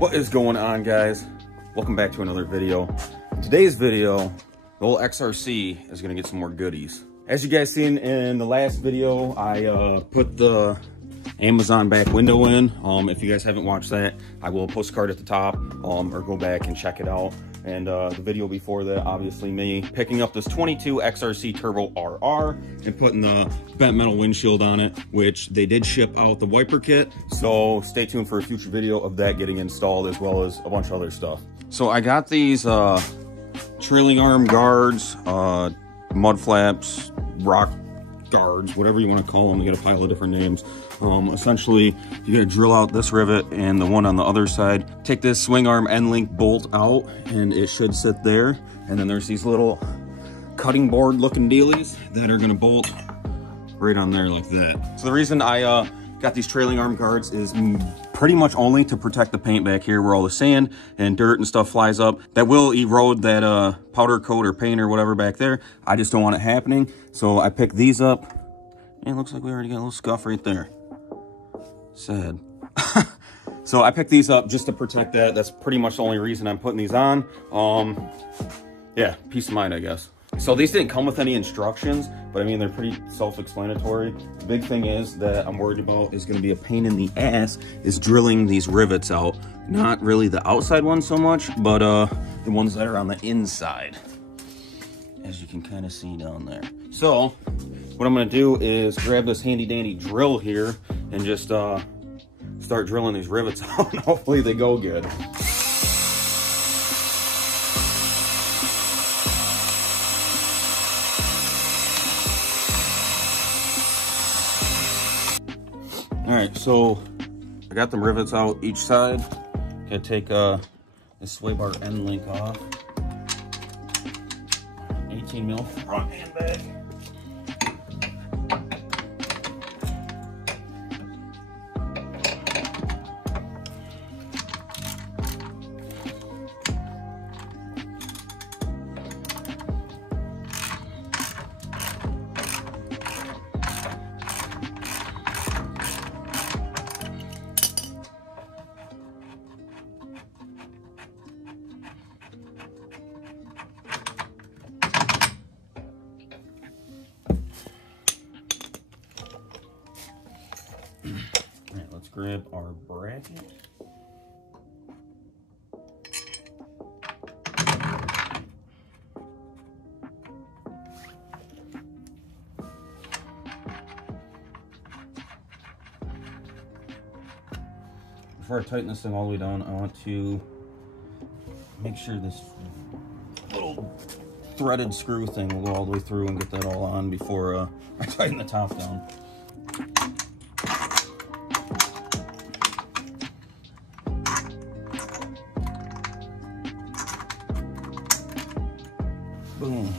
What is going on, guys? Welcome back to another video. In today's video, the old XRC is gonna get some more goodies. As you guys seen in the last video, I put the Amazon back window in. If you guys haven't watched that, I will post a card at the top, or go back and check it out. And the video before that, obviously me picking up this 22 XRC Turbo RR and putting the bent metal windshield on it, which they did ship out the wiper kit. So stay tuned for a future video of that getting installed, as well as a bunch of other stuff. So I got these trailing arm guards, mud flaps, rock guards, whatever you want to call them. They got a pile of different names. Essentially, you gotta drill out this rivet and the one on the other side. Take this swing arm end link bolt out and it should sit there. And then there's these little cutting board looking dealies that are gonna bolt right on there like that. So the reason I got these trailing arm guards is pretty much only to protect the paint back here where all the sand and dirt and stuff flies up. That will erode that powder coat or paint or whatever back there. I just don't want it happening. So I picked these up. And it looks like we already got a little scuff right there. Sad. So I picked these up just to protect that. That's pretty much the only reason I'm putting these on. Yeah, peace of mind, I guess. So these didn't come with any instructions, but I mean, they're pretty self-explanatory. The big thing is that I'm worried about is gonna be a pain in the ass is drilling these rivets out. Not really the outside ones so much, but the ones that are on the inside, as you can kind of see down there. So what I'm gonna do is grab this handy dandy drill here and just start drilling these rivets out, and hopefully they go good. All right, so I got them rivets out each side. Gotta take this sway bar end link off. 18 mil front and back. Grab our bracket. Before I tighten this thing all the way down, I want to make sure this little threaded screw thing will go all the way through and get that all on before I tighten the top down. Boom.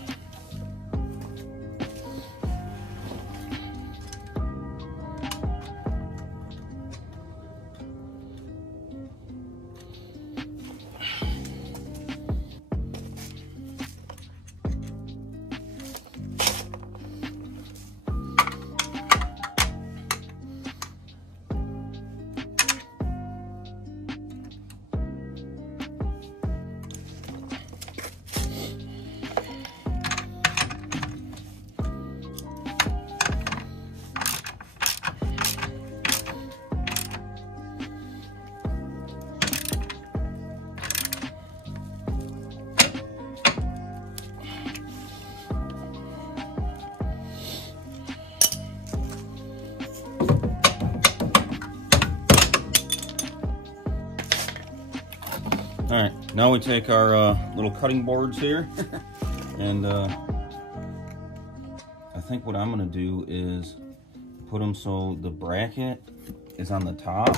All right, now we take our little cutting boards here, and I think what I'm gonna do is put them so the bracket is on the top,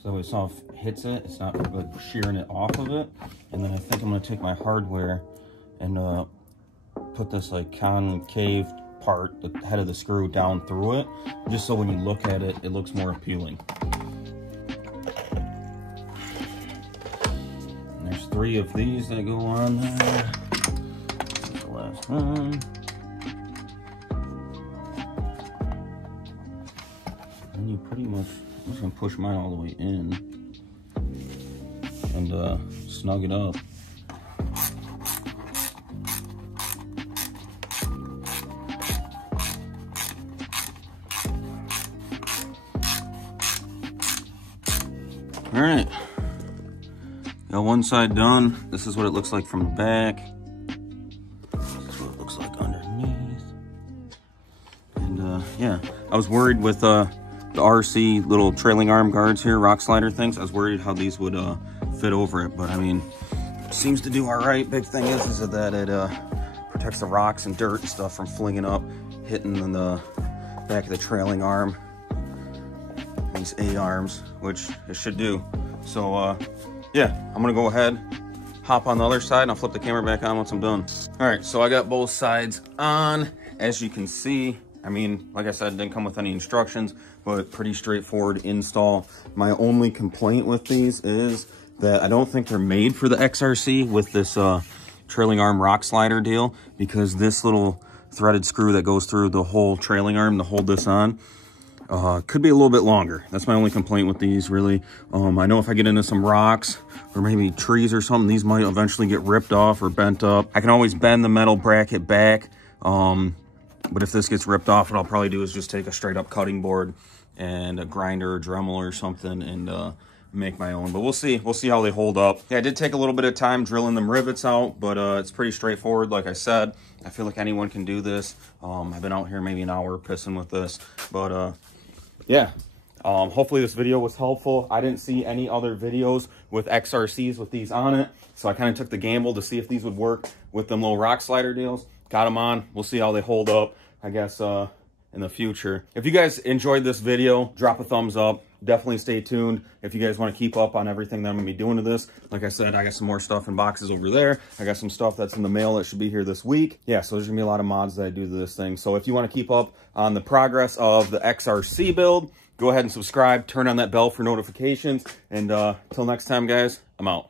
so when soft hits it, it's not like shearing it off of it. And then I think I'm gonna take my hardware and put this like concave part, the head of the screw, down through it, just so when you look at it, it looks more appealing. There's 3 of these that go on there. That's the last one. And you pretty much, I'm just gonna push mine all the way in. and snug it up. All right, got one side done. This is what it looks like from the back. This is what it looks like underneath. And yeah, I was worried with the RC little trailing arm guards here, rock slider things. I was worried how these would fit over it, but I mean, it seems to do all right. Big thing is that it protects the rocks and dirt and stuff from flinging up, hitting in the back of the trailing arm. These A-arms, which it should do. So yeah, I'm gonna go ahead, hop on the other side, and I'll flip the camera back on once I'm done. All right, so I got both sides on. As you can see, I mean, like I said, it didn't come with any instructions, but pretty straightforward install. My only complaint with these is that I don't think they're made for the XRC with this trailing arm rock slider deal, because this little threaded screw that goes through the whole trailing arm to hold this on could be a little bit longer. That's my only complaint with these, really. I know if I get into some rocks or maybe trees or something, these might eventually get ripped off or bent up. I can always bend the metal bracket back, but if this gets ripped off, what I'll probably do is just take a straight up cutting board and a grinder or Dremel or something and make my own. But we'll see how they hold up. Yeah, I did take a little bit of time drilling them rivets out, but it's pretty straightforward. Like I said, I feel like anyone can do this. I've been out here maybe an hour pissing with this, but yeah, hopefully this video was helpful. I didn't see any other videos with XRCs with these on it, so I kind of took the gamble to see if these would work with them little rock slider deals. Got them on. We'll see how they hold up, I guess, in the future. If you guys enjoyed this video, drop a thumbs up. Definitely stay tuned if you guys want to keep up on everything that I'm going to be doing to this. Like I said, I got some more stuff in boxes over there. I got some stuff that's in the mail that should be here this week. Yeah, so there's going to be a lot of mods that I do to this thing. So if you want to keep up on the progress of the XRC build, go ahead and subscribe. Turn on that bell for notifications. And till next time, guys, I'm out.